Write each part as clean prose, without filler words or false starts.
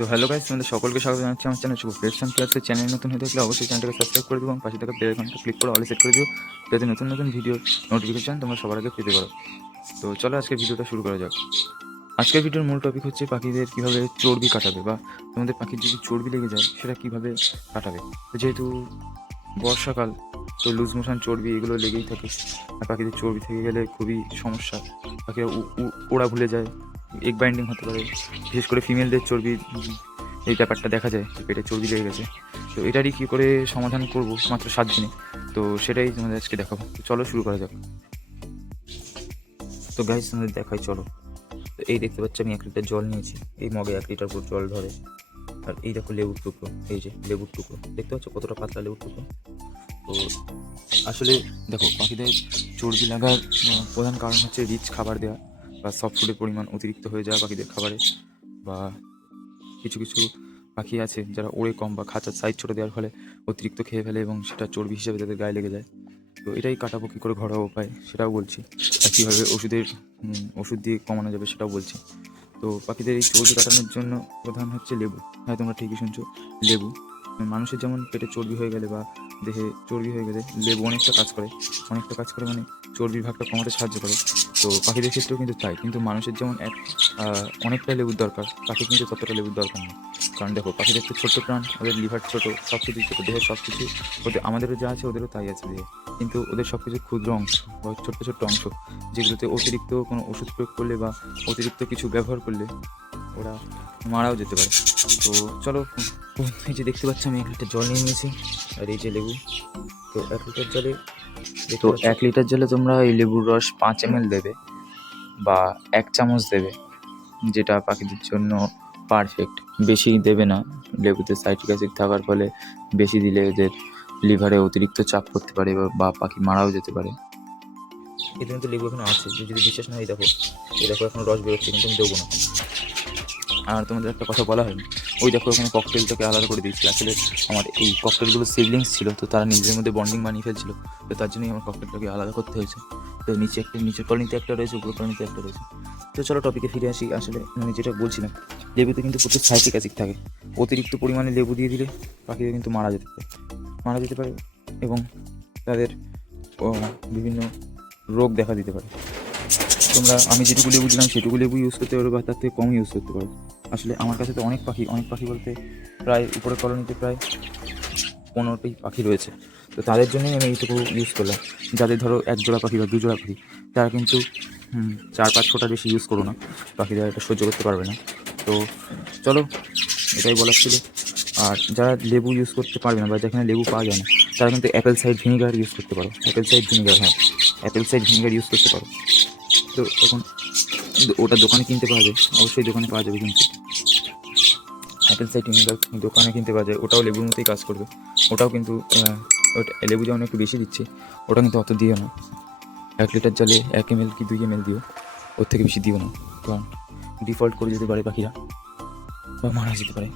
তো hello guys, তোমাদের সকলকে স্বাগত জানাচ্ছি আমার channel Shubho fresh and cares. Channel নতুন হয়ে থাকলে অবশ্যই চ্যানেলটাকে সাবস্ক্রাইব করে দিও এবং পাশে থাকা বেল আইকনটা ক্লিক করে অলে সেট করে দিও, যাতে নতুন নতুন ভিডিও নোটিফিকেশন তোমরা সবার আগে পেতে পারো। তো চলো আজকের ভিডিওটা শুরু করা যাক। আজকের ভিডিওর মূল টপিক হচ্ছে পাখিদের কীভাবে চর্বি কাটাবে, বা তোমাদের পাখির যদি চর্বি লেগে যায় সেটা কীভাবে কাটাবে। তো যেহেতু বর্ষাকাল, তো লুজ মোশন চর্বি এগুলো লেগেই থাকে, আর পাখিদের চর্বি থেকে গেলে খুবই সমস্যা। পাখিরা ওড়া ভুলে যায়, এগ বাইন্ডিং হতে পারে, বিশেষ করে ফিমেলদের চর্বি এই ব্যাপারটা দেখা যায়, পেটে চর্বি লেগে গেছে। তো এটারই কী করে সমাধান করব মাত্র 7 দিনে, তো সেটাই তোমাদের আজকে দেখাবো। তো চলো শুরু করা যাক। তো গাইস তোমাদের দেখাই, চলো। তো এই দেখতে পাচ্ছি আমি 1 লিটার জল নিয়েছি, এই মগে 1 লিটার পুরো জল ধরে। আর এই দেখো লেবুর টুকরো, এই যে লেবুর টুকরো দেখতে পাচ্ছ কতটা পাতলা লেবুর টুকরো। তো আসলে দেখো, পাখিদের চর্বি লাগার প্রধান কারণ হচ্ছে রিচ খাবার দেওয়া, বা সফট ফুডের পরিমাণ অতিরিক্ত হয়ে যাওয়া পাখিদের খাবারে, বা কিছু কিছু পাখি আছে যারা ওড়ে কম বা খাঁচার সাইজ ছোটো দেওয়ার ফলে অতিরিক্ত খেয়ে ফেলে এবং সেটা চর্বি হিসেবে তাদের গায়ে লেগে যায়। তো এটাই কাটাবো কী করে ঘরোয়া উপায় সেটাও বলছি, আর কীভাবে ওষুধ দিয়ে কমানো যাবে সেটাও বলছি। তো পাখিদের এই চর্বি কাটানোর জন্য প্রধান হচ্ছে লেবু। হ্যাঁ, তোমরা ঠিকই শুনছো, লেবু। মানুষের যেমন পেটে চর্বি হয়ে গেলে বা দেহে চর্বি হয়ে গেলে লেবু অনেকটা কাজ করে, মানে চর্বির ভাগটা কমাতে সাহায্য করে। তো পাখিদের ক্ষেত্রেও কিন্তু তাই, কিন্তু মানুষের যেমন অনেকটা লেবুর দরকার, পাখি কিন্তু ততটা লেবুর দরকার নেই। কারণ দেখো, পাখিদের তো ছোট্ট প্রাণ, ওদের লিভার ছোটো, সব কিছুই ছোটো, দেহের সব কিছু ওদের, আমাদেরও যা আছে ওদেরও তাই আছে দেহে, কিন্তু ওদের সব কিছু ক্ষুদ্র অংশ বা ছোট্ট ছোট্ট অংশ, যেগুলোতে অতিরিক্ত কোনো ওষুধ প্রয়োগ করলে বা অতিরিক্ত কিছু ব্যবহার করলে ওরা মারাও যেতে পারে। তো চলো, এই যে দেখতে পাচ্ছি আমি 1 লিটার জল নিয়ে নিয়েছি, আর এই যে লেবু। তো 1 লিটার জলে তো 1 লিটার জলে তোমরা এই লেবুর রস 5 ml দেবে, বা 1 চামচ দেবে, যেটা পাখিদের জন্য পারফেক্ট। বেশি দেবে না, লেবুতে সাইট্রিক অ্যাসিড থাকার ফলে বেশি দিলে এদের লিভারে অতিরিক্ত চাপ পড়তে পারে বা পাখি মারাও যেতে পারে। এদের মধ্যে লেবু এখনো আছে, যদি বিশ্বাস না হয় দেখো, এই দেখো এখনো রস বেরোচ্ছে, কিন্তু আমি দেবো না। আর তোমাদের একটা কথা বলা হয়নি, ওই দেখো এখানে ককটেলটাকে আলাদা করে দিয়েছি। আসলে আমার এই ককটেলগুলো সিবলিংস ছিল, তো তারা নিজেদের মধ্যে বন্ডিং বানিয়ে ফেলছিল, তো তার জন্যই আমার ককটেলটাকে আলাদা করতে হয়েছে। তো নিচের কলোনিতে একটা রয়েছে, উপর কলোনিতে একটা রয়েছে। তো চলো টপিকে ফিরে আসি। আসলে আমি যেটা বলছিলাম, লেবুতে কিন্তু প্রচুর সাইট্রিক অ্যাসিড থাকে। অতিরিক্ত পরিমাণে লেবু দিয়ে দিলে পাখিরা কিন্তু মারা যেতে পারে এবং তাদের বিভিন্ন রোগ দেখা দিতে পারে। আমি যেটুকু লেবু দিলাম সেটুকু লেবু ইউজ করতে পারো, বা তার থেকে কম ইউজ করতে পারো। আসলে আমার কাছে তো অনেক পাখি বলতে প্রায় উপরের কলোনিতে প্রায় 15টি পাখি রয়েছে। তো তাদের জন্যই আমি এইটুকু ইউজ করলাম। যাদের ধরো 1 জোড়া পাখি বা 2 জোড়া পাখি, তারা কিন্তু 4-5 ফোঁটার বেশি ইউজ করো না, পাখিরা এটা সহ্য করতে পারবে না। তো চলো, এটাই বলার ছিল। আর যারা লেবু ইউজ করতে পারবে না বা যেখানে লেবু পাওয়া যায় না, তারা কিন্তু অ্যাপেল সাইড ভিনিগার ইউজ করতে পারো। অ্যাপেল সাইড ভিনিগার ইউজ করতে পারো। তো এখন ওটা দোকানে কিনতে পাওয়া যায়, অবশ্যই দোকানে পাওয়া যাবে, কিন্তু অ্যাপেল সাইড ভিনিগার দোকানে কিনতে পাওয়া যায়, ওটাও লেবুর মতোই কাজ করবে। ওটাও কিন্তু ওটা লেবু যেমন একটু বেশি দিচ্ছে, ওটা কিন্তু অত দিও না। 1 লিটার জলে 1 ml কি 2 ml দিও, ওর থেকে বেশি দিও না, কারণ ডিফল্ট করে যেতে পারে পাখিরা বা মারা যেতে পারে।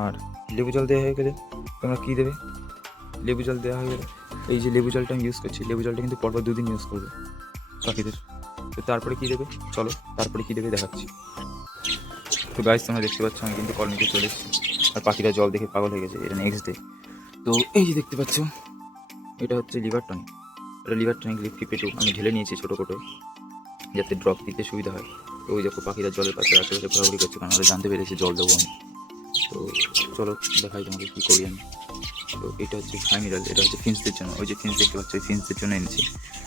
আর লেবু জল দেওয়া হয়ে গেলে তোমরা কী দেবে? লেবু জল দেওয়া হয়ে গেলে, এই যে লেবু জলটা আমি ইউজ করছি, লেবু জলটা কিন্তু পরপর 2 দিন ইউজ করবে পাখিদের। তো তারপরে কী দেবে, চলো তারপরে কী দেবে দেখাচ্ছি। তো গাইস, তোমরা দেখতে পাচ্ছ আমি কিন্তু কলোনিতে চলে এসেছি, আর পাখিরা জল দেখে পাগল হয়ে গেছে। এটা নেক্সট ডে। তো এই যে দেখতে পাচ্ছ, এটা হচ্ছে লিভার টনিক। এটা লিভার টনিক লিফ 2 আমি ঢেলে নিয়েছি ছোটো কোটো, যাতে ড্রপ দিতে সুবিধা হয়। তো ওই দেখো পাখিরা জলের পাশে আশেপাশে ঘোরাঘুরি করছে, কারণ ওরা জানতে পেরেছে জল দেবো আমি। তো চলো দেখাই তোমাকে কী করি আমি। তো এটা হচ্ছে থাইমিরাল, এটা হচ্ছে ফিন্সদের জন্য। ওই যে ফিন্স দেখতে পাচ্ছ, ওই ফিন্সদের জন্য এনেছি।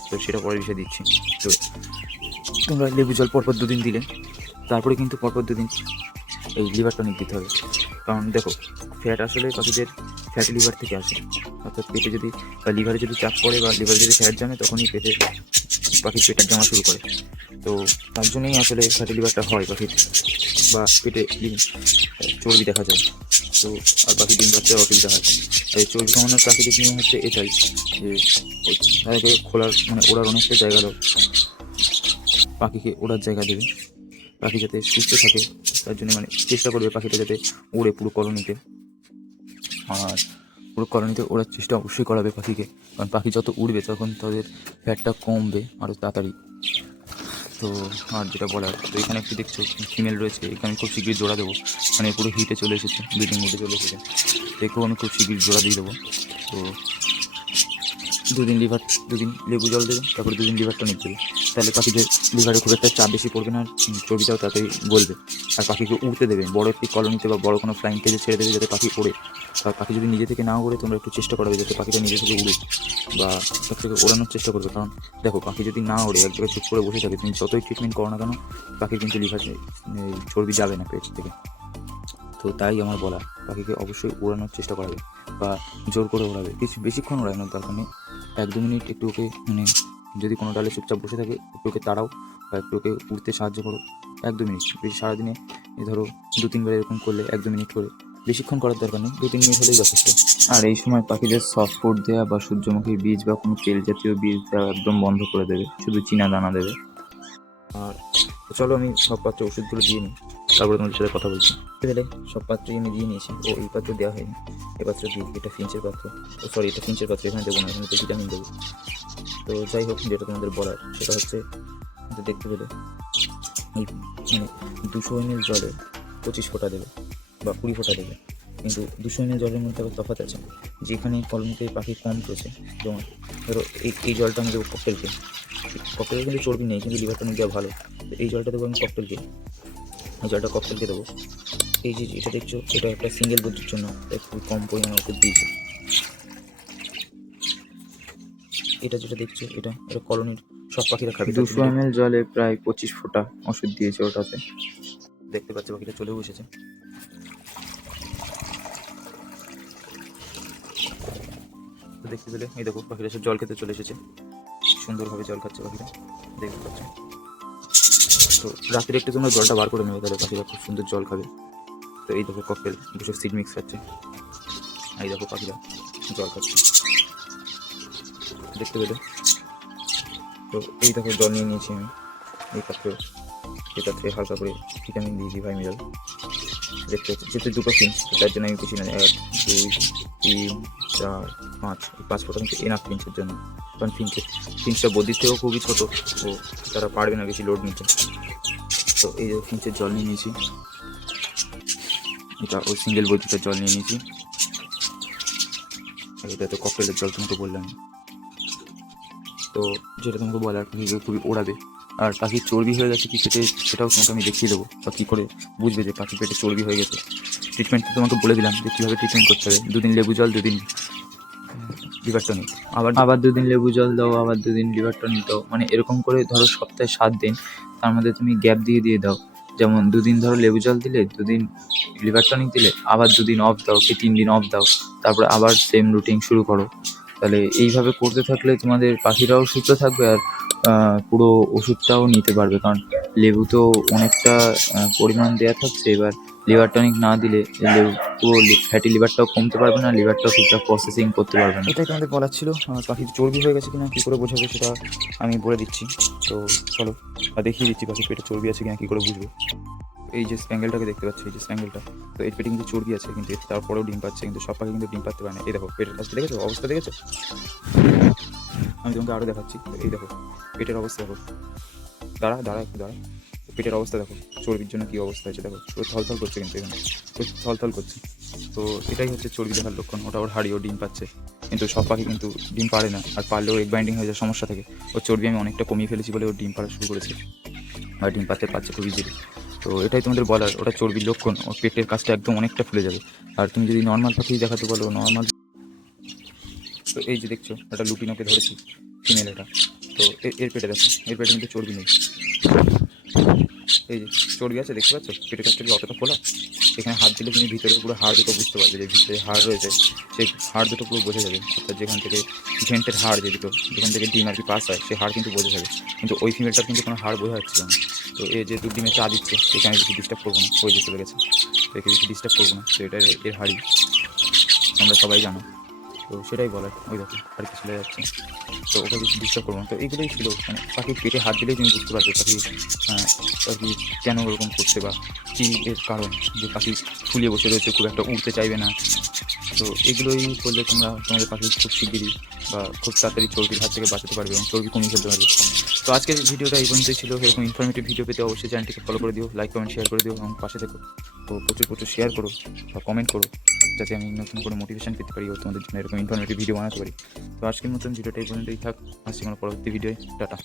তো সেটা পরের বিষয়ে দিচ্ছি। তো তোমরা লেবু জল পরপর 2 দিন দিলে, তারপরে কিন্তু পরপর 2 দিন এই লিভার টনিক দিতে হবে। কারণ দেখো, ফ্যাট আসলে পাখিদের ফ্যাটি লিভার থেকে আসে, অর্থাৎ পেটে যদি বা লিভারে যদি চাপ পড়ে বা লিভারে যদি ফ্যাট জমে, তখনই পাখির পেটে জমা শুরু করে। তো তার জন্যই আসলে ফ্যাটি লিভারটা হয় পাখির, বা পেটে চর্বি দেখা যায়। তো আর পাখি ডিম পাড়তে অসুবিধা হয়। আর এই চর্বি কমানোর প্রাকৃতিক নিয়ম হচ্ছে এটাই, যে তাদেরকে খোলার ওড়ার অনেকটা জায়গা দাও, পাখিকে ওড়ার জায়গা দেবে, পাখি যাতে সুস্থ থাকে তার জন্য চেষ্টা করবে পাখিটা যাতে উড়ে পুরো কলোনিতে। আর পুরো কলোনিতে ওড়ার চেষ্টা অবশ্যই করাবে পাখিকে, কারণ পাখি যত উড়বে তখন তাদের ফ্যাটটা কমবে আরও তাড়াতাড়ি। তো আর যেটা বলার, তো এখানে একটি দেখছো ফিমেল রয়েছে, একে আমি খুব শীঘ্রই জোড়া দেবো, মানে পুরো হিটে চলে এসেছে, 2 দিন মধ্যে চলে এসেছে, একেও আমি খুব শীঘ্রই জোড়া দিয়ে দেবো। তো 2 দিন লেবু জল দেবে, তারপরে 2 দিন লিভার টনিক দেবে, তাহলে পাখিদের লিভারে খুব একটা চাপ বেশি পড়বে না, আর চর্বিটাও তাড়াতাড়ি গলবে। আর পাখিকে উড়তে দেবে, বড় একটি কলোনিতে বা বড় কোনো ফ্লাইং কেজে ছেড়ে দেবে যাতে পাখি ওড়ে। আর পাখি যদি নিজে থেকে না ওড়ে, তোমরা একটু চেষ্টা করবে যাতে পাখিটা নিজে থেকে উড়ুক বা তার থেকে ওড়ানোর চেষ্টা করবে। কারণ দেখো, পাখি যদি না ওড়ে, এক জায়গায় চুপ করে বসে থাকে, তুমি যতই ট্রিটমেন্ট করো না কেন, পাখির কিন্তু লিভার চর্বি যাবে না পেট থেকে। তো তাই আমার বলা, পাখিকে অবশ্যই ওড়ানোর চেষ্টা করাবে বা জোর করে ওড়াবে, কিছু বেশিক্ষণ ওড়ানোর দরকার নেই। 1-2 মিনিট একটু ওকে, মানে যদি কোনো ডালে চুপচাপ বসে থাকে, একটু ওকে তাড়াও বা একটু ওকে উড়তে সাহায্য করো। 1-2 মিনিট, বেশি সারাদিনে ধরো 2-3 বার এরকম করলে 1-2 মিনিট করে, বেশিক্ষণ করার দরকার নেই, 2-3 মিনিট হলেই যথেষ্ট। আর এই সময় পাখিদের সফট ফুড দেওয়া বা সূর্যমুখীর বীজ বা কোনো তেল জাতীয় বীজ দেওয়া একদম বন্ধ করে দেবে, শুধু চীনা দানা দেবে। আর চলো আমি সব পাত্রে ওষুধগুলো দিয়ে নিই, তারপরে তোমাদের সাথে কথা বলছি। এবারে সব পাত্রই আমি দিয়ে নিয়েছি, ও এই পাত্র দেওয়া হয়নি, এই পাত্র দিই, এটা ফিঞ্চের পাত্র, সরি এটা ফিঞ্চের পাত্র, এখানে দেবো না, এখানে তো ভিটামিন দেবো। তো যাই হোক, যেটা তোমাদের বলার সেটা হচ্ছে, দেখতে পেলে এই মানে 200 ml জলে 25 ফোঁটা দেবে বা 20 ফোঁটা দেবে, কিন্তু 200 ml জলের মধ্যে আবার তফাৎ আছে। যেখানে কলোনিতে পাখি কম রয়েছে, যেমন ধরো এই জলটা আমি দেবো ককটেলকে, ককটেলে কিন্তু চর্বি নেই, কিন্তু লিভার টনিক দেওয়া ভালো, তো এই জলটা দেবো আমি ককটেলকে, এই জলটা ককটেলকে দেবো। এই যে এটা দেখছো, এটা একটা সিঙ্গেল বুদ্ধির জন্য খুবই কম পরিমাণে ওষুধ দিয়েছে। এটা যেটা দেখছো, এটা কলোনির সব পাখিরা খাবে। 200 ml জলে প্রায় 25 ফোঁটা ওষুধ দিয়েছে ওটাতে। দেখতে পাচ্ছ পাখিটা চলেও এসেছে। তো দেখতে পেলে এই দেখো, পাখিরা সব জল খেতে চলে এসেছে, সুন্দরভাবে জল খাচ্ছে পাখিরা, দেখতে পাচ্ছ। তো রাত্রে একটু তোমরা জলটা বার করে নেবে, তাহলে পাখিরা খুব সুন্দর জল খাবে। তো এই দেখো ককটেল 200 সিড মিক্স খাচ্ছে, এই দেখো পাখিরা জল খাচ্ছে, দেখতে পেলে। তো এই দেখো জল নিয়ে নিয়েছি আমি এই পাত্রে হালকা করে ভিটামিন দিয়েছি, ভাইমিরাল, দেখতে পাচ্ছি। যেহেতু 2টো ফিঞ্চ, তার জন্য আমি বেশি না, 1, 2, 3, 4, 5, এই 5 ফোঁটা কিন্তু এনাফ ফিঞ্চের জন্য। কারণ ফিঞ্চটা বদির থেকেও খুবই ছোটো, ও তারা পারবে না বেশি লোড নিতে। তো এই যে ফিঞ্চের জল নিয়ে নিয়েছি, এটা ওই সিঙ্গেল বদিটার জল নিয়ে নিয়েছি, এটা তো ককটেলের জল তোমাকে বললাম। তো যেটা তোমাকে বলার, পাখিকে খুবই ওড়াবে। আর পাখির চর্বি হয়ে গেছে কি পেটে, সেটাও তোমাকে আমি দেখিয়ে দেবো, বা কী করে বুঝবে যে পাখির পেটে চর্বি হয়ে গেছে। ট্রিটমেন্ট তোমাকে বলে দিলাম যে কীভাবে ট্রিটমেন্ট করতে হবে। 2 দিন লেবু জল, 2 দিন লিভার টনিক, আবার 2 দিন লেবু জল দাও, আবার 2 দিন লিভার টনিক দাও, মানে এরকম করে ধরো সপ্তাহে 7 দিন, তার মধ্যে তুমি গ্যাপ দিয়ে দাও। যেমন 2 দিন ধরো লেবু জল দিলে, 2 দিন লিভার টনিক দিলে, আবার 2 দিন অফ দাও, কি 3 দিন অফ দাও, তারপরে আবার সেম রুটিন শুরু করো। তাহলে এইভাবে করতে থাকলে তোমাদের পাখিরাও সুস্থ থাকবে, আর পুরো ওষুধটাও নিতে পারবে। কারণ লেবু তো অনেকটা পরিমাণ দেওয়া থাকছে, এবার লিভার টনিক না দিলে লেবু পুরো ফ্যাটি লিভারটাও কমতে পারবে না, লিভারটাও ঠিকঠাক প্রসেসিং করতে পারবে না। এটাই তোমাদের বলার ছিল। পাখির চর্বি হয়ে গেছে কিনা কী করে বোঝাবে সেটা আমি বলে দিচ্ছি। তো চলো দেখিয়ে দিচ্ছি পাখির পেটে চর্বি আছে কিনা কী করে বুঝবে। এই যে স্প্যাঙ্গেলটাকে দেখতে পাচ্ছ, এই যে স্প্যাঙ্গেলটা, তো এর পেটে কিন্তু চর্বি আছে, কিন্তু তারপরেও ডিম পাচ্ছে, কিন্তু সব পাখি কিন্তু ডিম পাচ্ছে পারে না। এই দেখো পেটের কাছে দেখেছো, অবস্থা দেখেছো, আমি তোমাকে আরও দেখাচ্ছি। এই দেখো পেটের অবস্থা দেখো, দাঁড়া একটু দাঁড়া, পেটের অবস্থা দেখো, চর্বির জন্য কী অবস্থা হয়েছে দেখো, পুরো থলথল করছে, কিন্তু এখানে থলথল করছে। তো এটাই হচ্ছে চর্বি দেখার লক্ষণ। ওটা ওর হাড়িও ডিম পাচ্ছে, কিন্তু সব পাখি কিন্তু ডিম পারে না, আর পারলেও এগ বাইন্ডিং হয়ে যাওয়ার সমস্যা থাকে। ওর চর্বি আমি অনেকটা কমিয়ে ফেলেছি বলে ওর ডিম পাড়া শুরু করেছে, আর ডিম পাচ্ছে খুব ইজিলি। তো এটাই তোমাদের বলার, ওটা চর্বির লক্ষণ, ওর পেটের কাজটা একদম অনেকটা ফুলে যাবে। আর তুমি যদি নর্মাল পাখি দেখাতে বলো, নর্মাল, তো এই যে দেখছো একটা লুপিনোকে ধরেছি, ফিমেল এটা, তো এর পেটে দেখো, এর পেটে কিন্তু চর্বি নেই, এই যে চর্বি আছে দেখতে পাচ্ছ, পেটের কাছটা কি অতটা খোলা, এখানে হাত দিলে তুমি ভিতরে পুরো হাড় দুটো বুঝতে পারবে, যে ভিতরে হাড় রয়েছে, সেই হাড় দুটো পুরো বোঝা যাবে। অর্থাৎ যেখান থেকে ভেন্টের হাড়, যে দুটো যেখান থেকে ডিম আর কি পাস হয়, সেই হাড় কিন্তু বোঝা যাবে, কিন্তু ওই ফিমেলটার কিন্তু কোনো হাড় বোঝা যাচ্ছে না। তো এই যে ডিমে চা দিচ্ছে, একে আমি বেশি ডিস্টার্ব করবো না, ওই যে চলে গেছে, তো একে বেশি ডিস্টার্ব করবো না। তো এটা এর হাড়ি, আমরা সবাই জানো। তো সেটাই বলার, ওই দেখো হাড়িতে চলে যাচ্ছে, তো ওকে বেশি ডিস্টার্ব করবো না। তো এইগুলোই ছিল, মানে পাখির পেটে হাত দিলেই তুমি বুঝতে পারবে পাখি আর কি কেন ওরকম করছে, বা কী এর কারণ, যে পাখি ফুলিয়ে বসে রয়েছে, খুব একটা উঠতে চাইবে না। তো এগুলোই করলে তোমরা তোমাদের পাখি খুব শিগগিরই বা খুব তাড়াতাড়ি চর্বির হাত থেকে বাঁচাতে পারবে এবং চর্বি কমিয়ে ফেলতে পারবে। তো আজকের ভিডিওটা এই পর্যন্তই ছিল। এরকম ইনফরমেটিভ ভিডিও পেতে অবশ্যই চ্যানেলটিকে ফলো করে দিও, লাইক কমেন্ট শেয়ার করে দিও এবং পাশে থেকো। তো প্রচুর প্রচুর শেয়ার করো বা কমেন্ট করো, যাতে আমি নতুন করে মোটিভেশন পেতে পারি ও তোমাদের জন্য এরকম ইনফরমেটিভ ভিডিও বানাতে পারি। তো আজকের মতন ভিডিওটা এই পর্যন্তই থাক। আসছি কোনো পরবর্তী ভিডিওয়। টাটা।